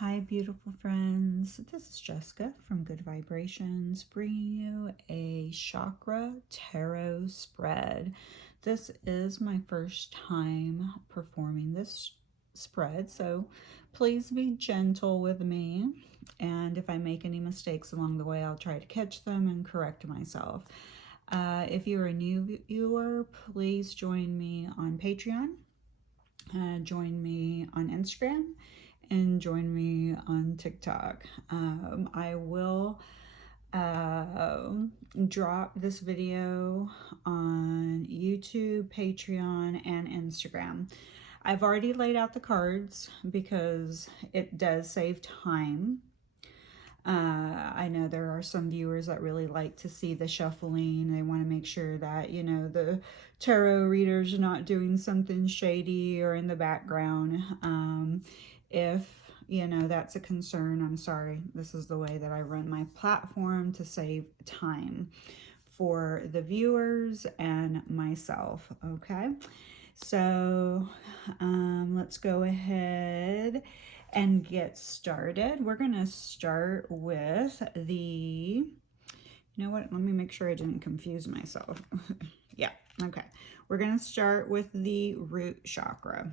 Hi, beautiful friends. This is Jessica from Good Vibrations, bringing you a chakra tarot spread. This is my first time performing this spread, so please be gentle with me. And if I make any mistakes along the way, I'll try to catch them and correct myself. If you're a new viewer, please join me on Patreon. Join me on Instagram and join me on TikTok. I will drop this video on YouTube, Patreon, and Instagram. I've already laid out the cards because it does save time. I know there are some viewers that really like to see the shuffling. They want to make sure that, you know, the tarot readers are not doing something shady or in the background. If, you know, that's a concern, I'm sorry. This is the way that I run my platform to save time for the viewers and myself, okay? So let's go ahead and get started. We're going to start with the, you know what, let me make sure I didn't confuse myself. Yeah, okay. We're going to start with the root chakra,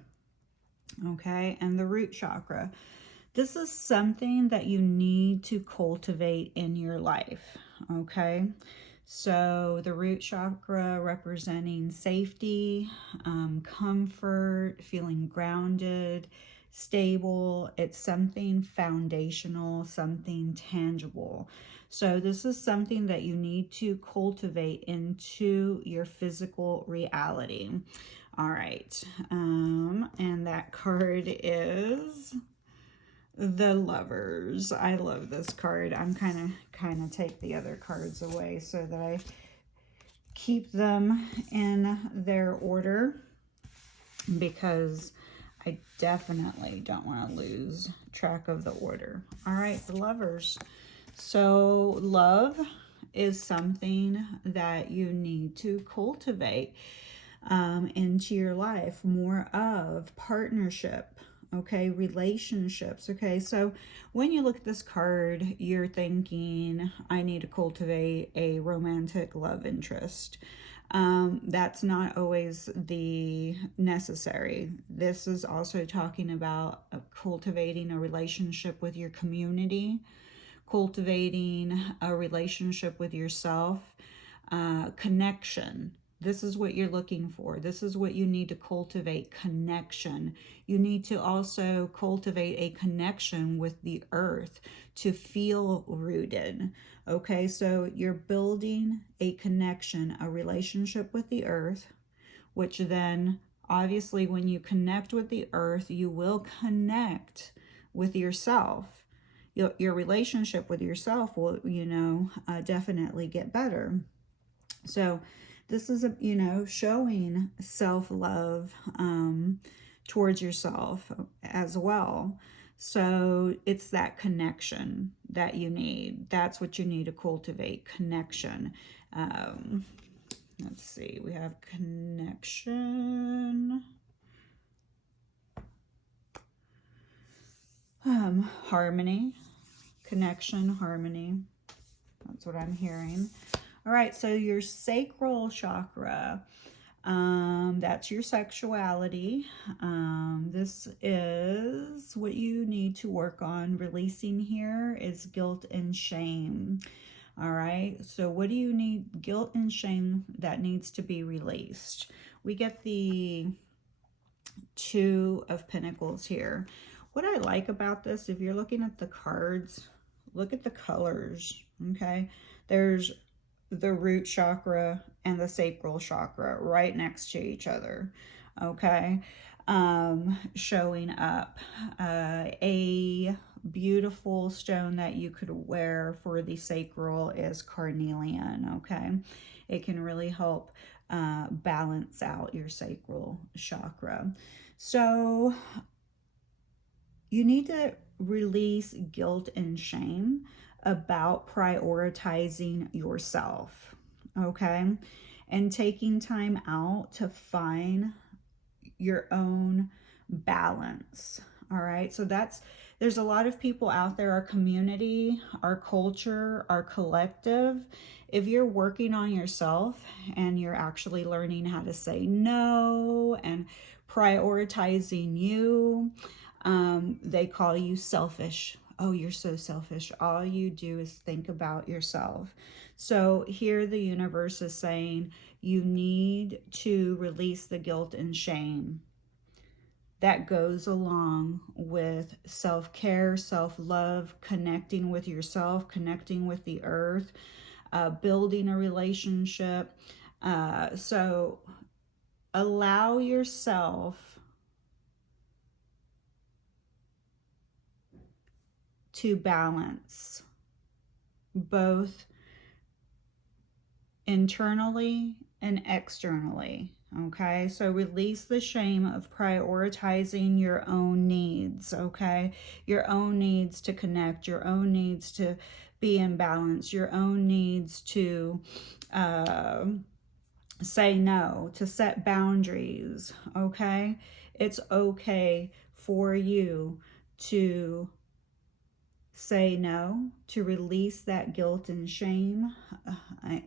okay? And the root chakra, this is something that you need to cultivate in your life, okay? So the root chakra representing safety, comfort, feeling grounded, stable. It's something foundational, something tangible. So this is something that you need to cultivate into your physical reality. All right. And that card is the Lovers. I love this card. I'm kind of take the other cards away so that I keep them in their order, because I definitely don't want to lose track of the order. All right, the Lovers. So love is something that you need to cultivate into your life. More of partnership, okay, relationships, okay? So when you look at this card, you're thinking, I need to cultivate a romantic love interest. That's not always the necessary. This is also talking about cultivating a relationship with your community, cultivating a relationship with yourself, connection. This is what you're looking for. This is what you need to cultivate, connection. You need to also cultivate a connection with the earth to feel rooted. Okay, so you're building a connection, a relationship with the earth, which then obviously when you connect with the earth, you will connect with yourself. Your relationship with yourself will, you know, definitely get better. So this is, you know, showing self-love towards yourself as well. So it's that connection that you need. That's what you need to cultivate, connection. Let's see, we have connection. Harmony, connection, harmony. That's what I'm hearing. All right, so your sacral chakra, that's your sexuality. This is what you need to work on releasing here is guilt and shame. All right, so what do you need? Guilt and shame that needs to be released. We get the Two of Pentacles here. What I like about this, if you're looking at the cards, look at the colors, okay? There's the root chakra and the sacral chakra right next to each other, okay? Showing up a beautiful stone that you could wear for the sacral is carnelian, okay? It can really help balance out your sacral chakra. So you need to release guilt and shame about prioritizing yourself, okay? And taking time out to find your own balance, All right, so there's a lot of people out there, our community, our culture, our collective. If you're working on yourself and you're actually learning how to say no and prioritizing you, they call you selfish. Oh, you're so selfish. All you do is think about yourself. So here the universe is saying you need to release the guilt and shame that goes along with self-care, self-love, connecting with yourself, connecting with the earth, building a relationship. So allow yourself to balance both internally and externally. Okay, so release the shame of prioritizing your own needs. Okay, your own needs to connect, your own needs to be in balance, your own needs to say no, to set boundaries. Okay, it's okay for you to say no, to release that guilt and shame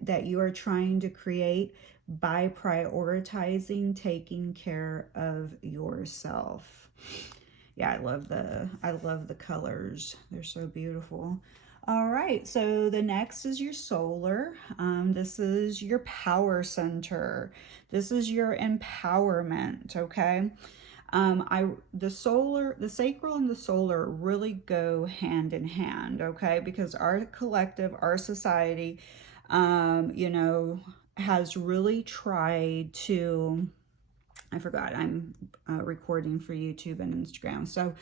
that you are trying to create by prioritizing taking care of yourself. Yeah, I love the colors. They're so beautiful. All right, so the next is your solar. This is your power center. This is your empowerment, okay? The sacral and the solar really go hand in hand, okay? Because our collective, our society, has really tried to, I forgot, I'm recording for YouTube and Instagram. So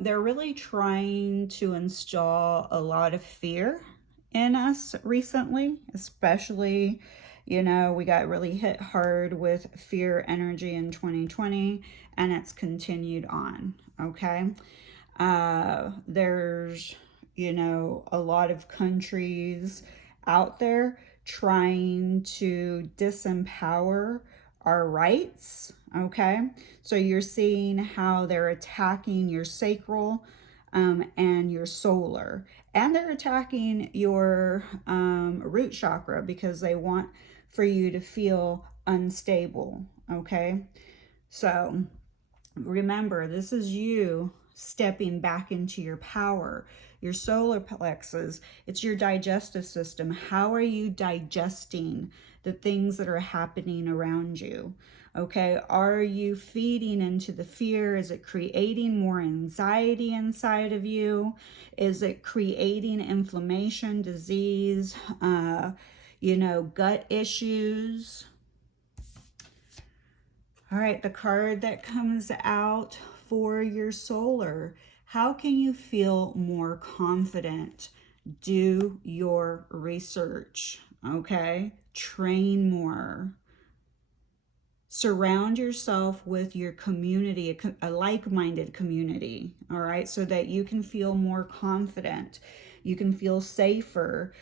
they're really trying to install a lot of fear in us recently, especially, we got really hit hard with fear energy in 2020, and it's continued on, okay? There's, a lot of countries out there trying to disempower our rights, okay? So you're seeing how they're attacking your sacral and your solar, and they're attacking your root chakra because they want for you to feel unstable, okay? So remember, this is you stepping back into your power. Your solar plexus, it's your digestive system. How are you digesting the things that are happening around you? Okay, are you feeding into the fear? Is it creating more anxiety inside of you? Is it creating inflammation, disease, gut issues? All right, the card that comes out for your solar. How can you feel more confident? Do your research, okay? Train more. Surround yourself with your community, a like-minded community, all right? So that you can feel more confident. You can feel safer,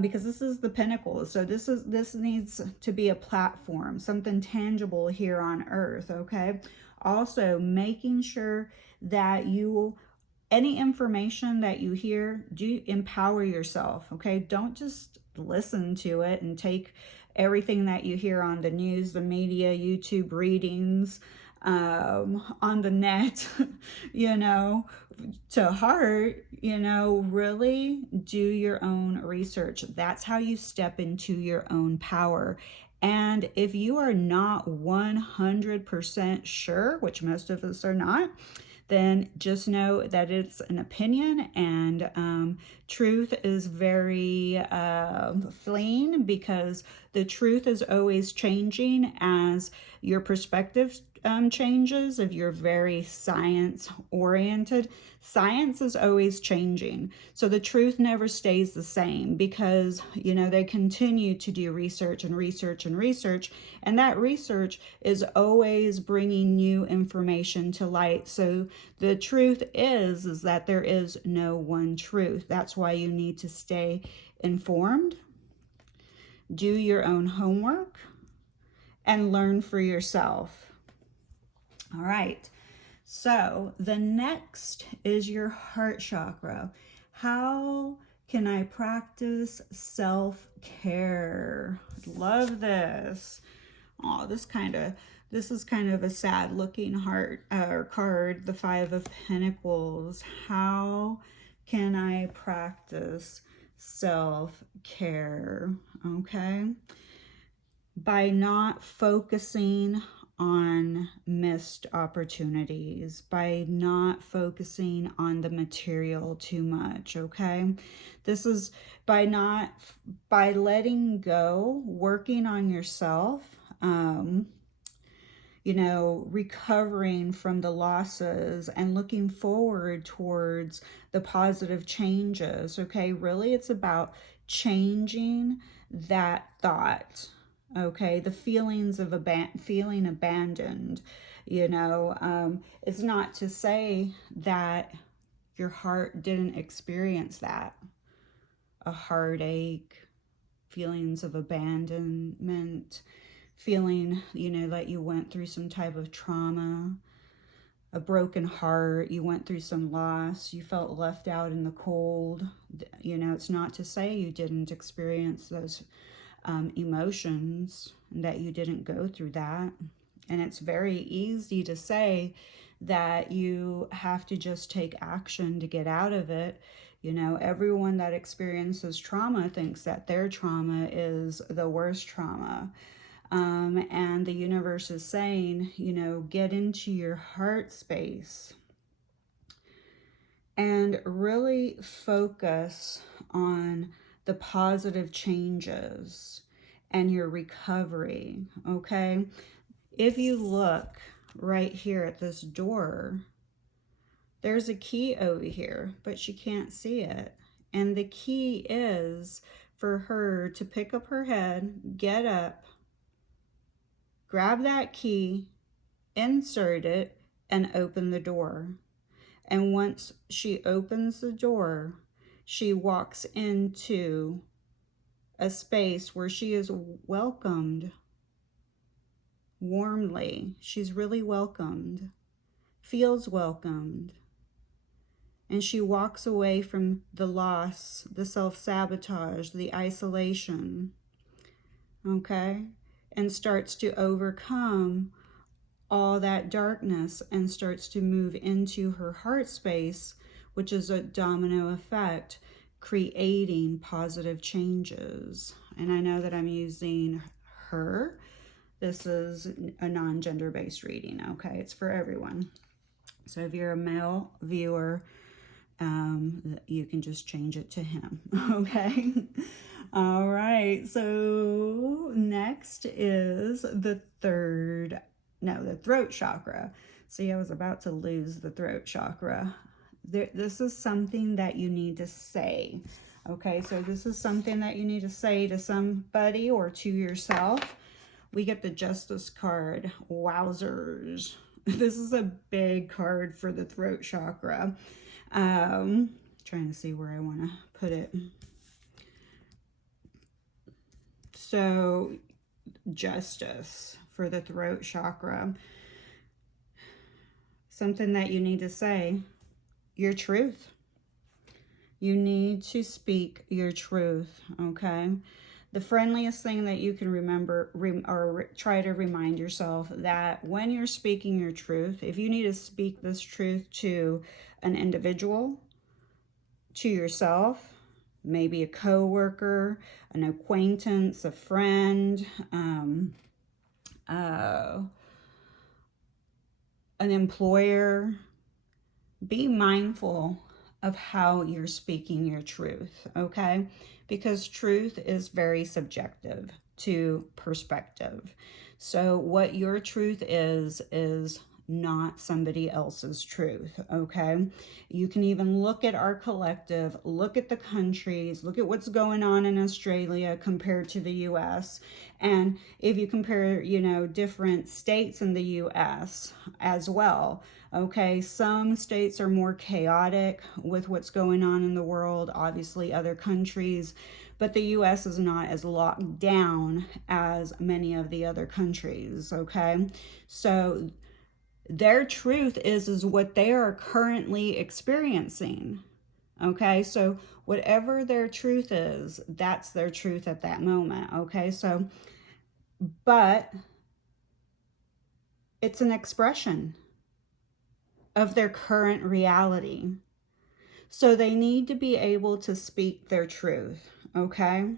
because this is the pinnacle. So this needs to be a platform, something tangible here on earth, okay? Also, making sure that any information that you hear, do empower yourself, okay? Don't just listen to it and take everything that you hear on the news, the media, YouTube readings, on the net, to heart. Really do your own research. That's how you step into your own power. And if you are not 100% sure, which most of us are not, then just know that it's an opinion, and truth is very fleeting, because the truth is always changing as your perspective changes. If you're very science oriented, science is always changing. So the truth never stays the same, because, they continue to do research and research and research. And that research is always bringing new information to light. So the truth is that there is no one truth. That's why you need to stay informed, do your own homework, and learn for yourself. All right. So the next is your heart chakra. How can I practice self-care? Love this. Oh, this is kind of a sad looking heart or card, the Five of Pentacles. How can I practice self-care? Okay. By not focusing on missed opportunities, by not focusing on the material too much, okay? This is by letting go, working on yourself, you know, recovering from the losses and looking forward towards the positive changes, okay? Really, it's about changing that thought, okay? The feelings of feeling abandoned, you know. It's not to say that your heart didn't experience that. A heartache, feelings of abandonment, feeling, you know, that you went through some type of trauma, a broken heart, you went through some loss, you felt left out in the cold. You know, it's not to say you didn't experience those emotions, that you didn't go through that. And it's very easy to say that you have to just take action to get out of it. You know, everyone that experiences trauma thinks that their trauma is the worst trauma. And the universe is saying, you know, get into your heart space and really focus on the positive changes and your recovery, okay? If you look right here at this door, there's a key over here, but she can't see it. And the key is for her to pick up her head, get up, grab that key, insert it, and open the door. And once she opens the door, she walks into a space where she is welcomed warmly. She's really welcomed, feels welcomed. And she walks away from the loss, the self-sabotage, the isolation, okay? And starts to overcome all that darkness and starts to move into her heart space, which is a domino effect, creating positive changes. And I know that I'm using her. This is a non-gender based reading, okay? It's for everyone. So if you're a male viewer, you can just change it to him, okay? All right, so next is the throat chakra. See, I was about to lose the throat chakra. This is something that you need to say, okay? So this is something that you need to say to somebody or to yourself. We get the Justice card. Wowzers. This is a big card for the throat chakra. Trying to see where I want to put it. So, Justice for the throat chakra. Something that you need to say, your truth. You need to speak your truth, okay? The friendliest thing that you can remember or try to remind yourself that when you're speaking your truth, if you need to speak this truth to an individual, to yourself, maybe a coworker, an acquaintance, a friend, an employer, be mindful of how you're speaking your truth, okay? Because truth is very subjective to perspective. So what your truth is not somebody else's truth, okay? You can even look at our collective, look at the countries, look at what's going on in Australia compared to the US. And if you compare, you know, different states in the US as well, okay, some states are more chaotic with what's going on in the world, obviously other countries, but the US is not as locked down as many of the other countries, okay? So Their truth is what they are currently experiencing. Okay, so whatever their truth is, that's their truth at that moment. Okay, so, but it's an expression of their current reality. So they need to be able to speak their truth. Okay,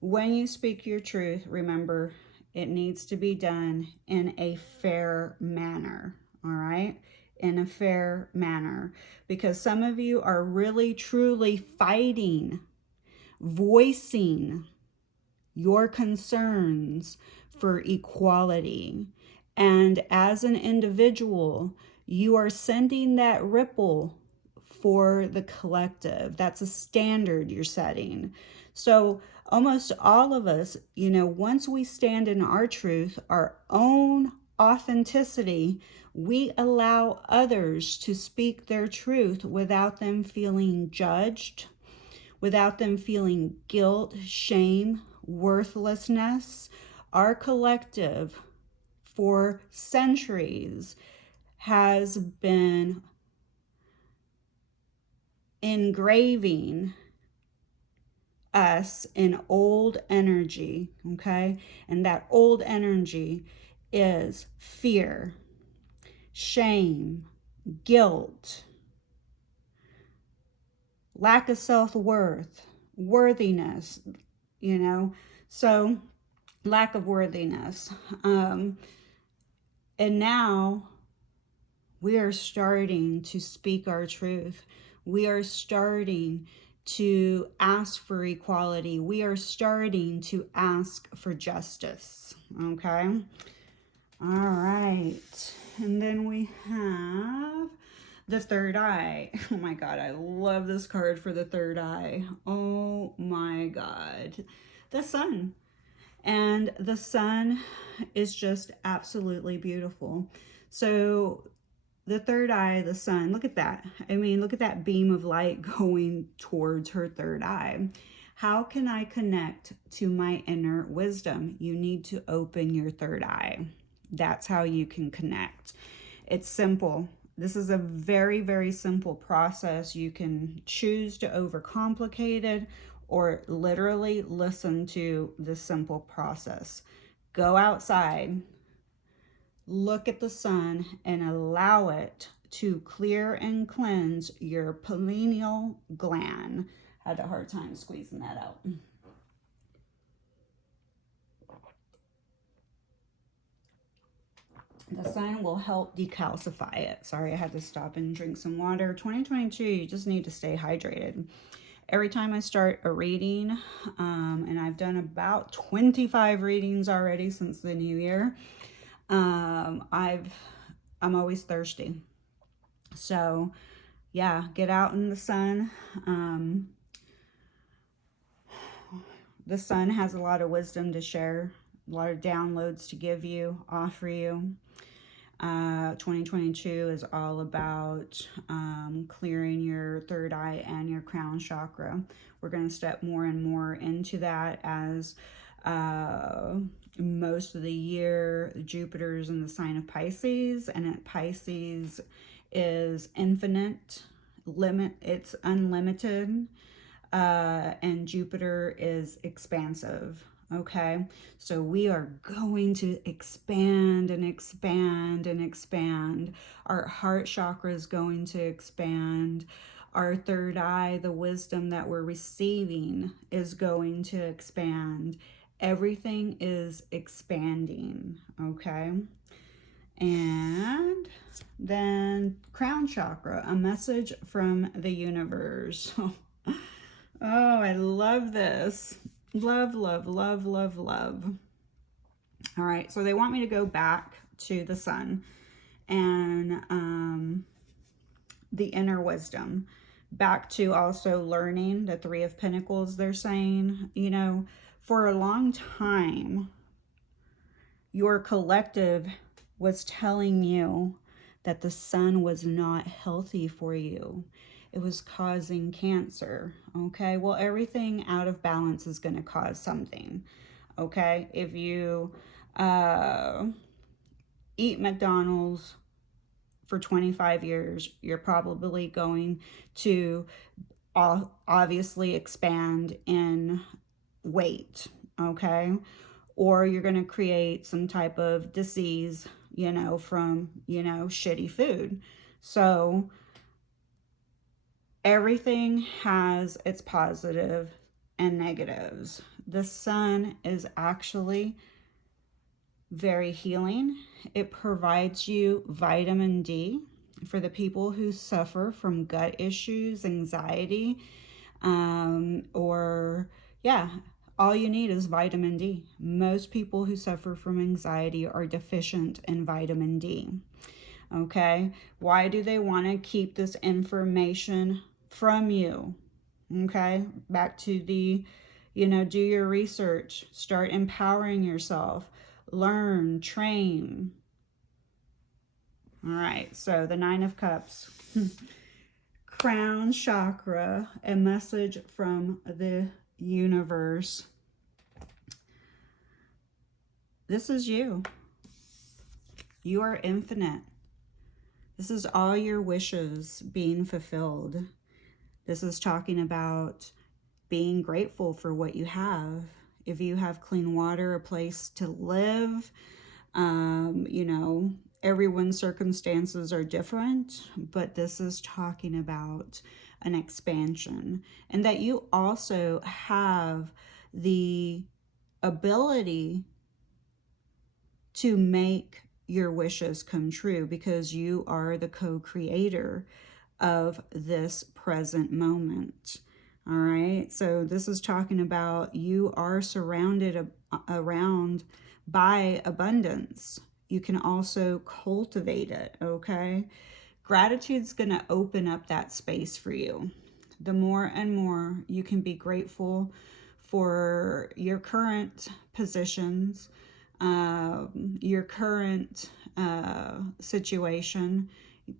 when you speak your truth, remember, it needs to be done in a fair manner. All right, in a fair manner, because some of you are really truly fighting, voicing your concerns for equality. And as an individual, you are sending that ripple for the collective. That's a standard you're setting. So almost all of us, you know, once we stand in our truth, our own authenticity, we allow others to speak their truth without them feeling judged, without them feeling guilt, shame, worthlessness. Our collective for centuries has been engraving us in old energy, okay? And that old energy is fear, shame, guilt, lack of self-worth, worthiness, you know? So, lack of worthiness. And now we are starting to speak our truth. We are starting to ask for equality. We are starting to ask for justice. Okay. All right. And then we have the third eye. Oh my God, I love this card for the third eye. Oh my God. The sun. And the sun is just absolutely beautiful. So the third eye, the sun, look at that. I mean, look at that beam of light going towards her third eye. How can I connect to my inner wisdom? You need to open your third eye. That's how you can connect. It's simple. This is a very, very simple process. You can choose to overcomplicate it or literally listen to this simple process. Go outside, look at the sun, and allow it to clear and cleanse your pineal gland. Had a hard time squeezing that out. The sun will help decalcify it. Sorry, I had to stop and drink some water. 2022, you just need to stay hydrated. Every time I start a reading, and I've done about 25 readings already since the new year, I'm always thirsty. So yeah, get out in the sun. The sun has a lot of wisdom to share, a lot of downloads to give you, offer you. 2022 is all about clearing your third eye and your crown chakra. We're going to step more and more into that as most of the year Jupiter's in the sign of Pisces, and Pisces is infinite, it's unlimited, and Jupiter is expansive. Okay, so we are going to expand and expand and expand. Our heart chakra is going to expand. Our third eye, the wisdom that we're receiving, is going to expand. Everything is expanding, okay? And then crown chakra, a message from the universe. Oh, I love this. Love, love, love, love, love. All right, so they want me to go back to the sun and the inner wisdom. Back to also learning the Three of Pentacles, they're saying, you know, for a long time, your collective was telling you that the sun was not healthy for you. It was causing cancer, okay? Well, everything out of balance is going to cause something, okay? If you eat McDonald's for 25 years, you're probably going to obviously expand in weight, okay? Or you're going to create some type of disease, you know, from, you know, shitty food. So everything has its positive and negatives. The sun is actually very healing. It provides you vitamin D for the people who suffer from gut issues, anxiety, or yeah, all you need is vitamin D. Most people who suffer from anxiety are deficient in vitamin D. Okay, why do they want to keep this information from you? Okay, back to the, you know, do your research, start empowering yourself, learn, train. All right, so the Nine of Cups. Crown chakra, a message from the universe. This is you. You are infinite. This is all your wishes being fulfilled. This is talking about being grateful for what you have. If you have clean water, a place to live, you know, everyone's circumstances are different, but this is talking about an expansion, and that you also have the ability to make your wishes come true because you are the co-creator of this present moment. All right, so this is talking about you are surrounded around by abundance. You can also cultivate it, okay? Gratitude's going to open up that space for you. The more and more you can be grateful for your current positions, your current situation,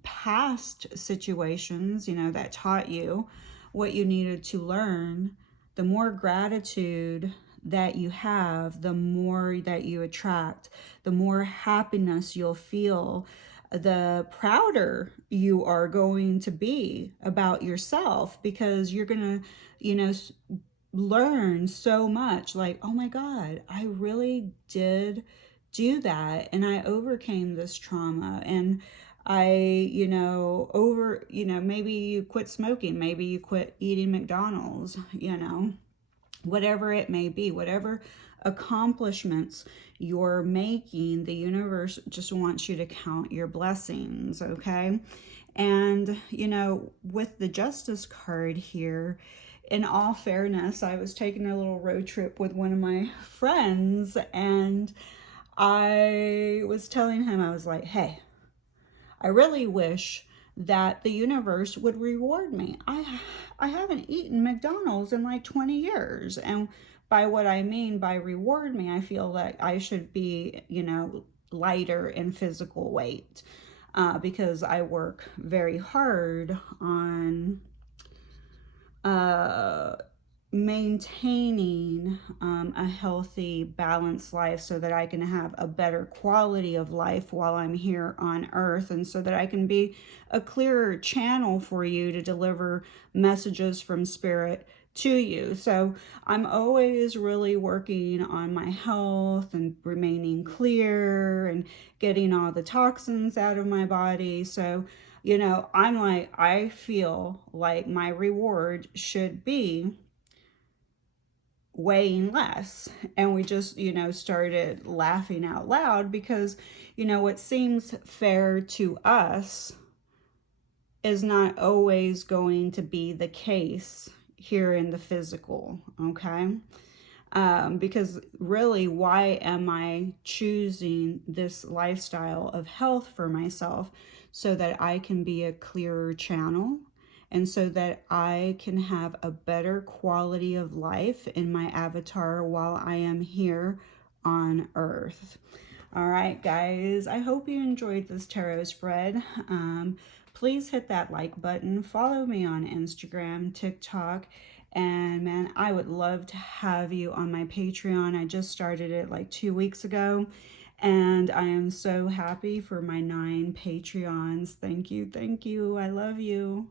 past situations, you know, that taught you what you needed to learn, the more gratitude that you have, the more that you attract, the more happiness you'll feel, the prouder you are going to be about yourself, because you're going to, you know, learn so much, like, oh my God, I really did do that, and I overcame this trauma, and I, you know, maybe you quit smoking, maybe you quit eating McDonald's, you know, whatever it may be, whatever accomplishments you're making, the universe just wants you to count your blessings, okay? And, you know, with the Justice card here, in all fairness, I was taking a little road trip with one of my friends, and I was telling him, I was like, hey, I really wish that the universe would reward me. I haven't eaten McDonald's in like 20 years. And by what I mean by reward me, I feel like I should be, you know, lighter in physical weight, because I work very hard on maintaining a healthy, balanced life so that I can have a better quality of life while I'm here on earth, and so that I can be a clearer channel for you to deliver messages from spirit to you. So I'm always really working on my health and remaining clear and getting all the toxins out of my body. So, you know, I feel like my reward should be weighing less. And we just, you know, started laughing out loud because, you know, what seems fair to us is not always going to be the case here in the physical, okay? Because really, why am I choosing this lifestyle of health for myself? So that I can be a clearer channel, and so that I can have a better quality of life in my avatar while I am here on Earth. All right, guys, I hope you enjoyed this tarot spread. Please hit that like button. Follow me on Instagram, TikTok, and man, I would love to have you on my Patreon. I just started it like 2 weeks ago, And I am so happy for my 9 Patreons. Thank you, thank you. I love you.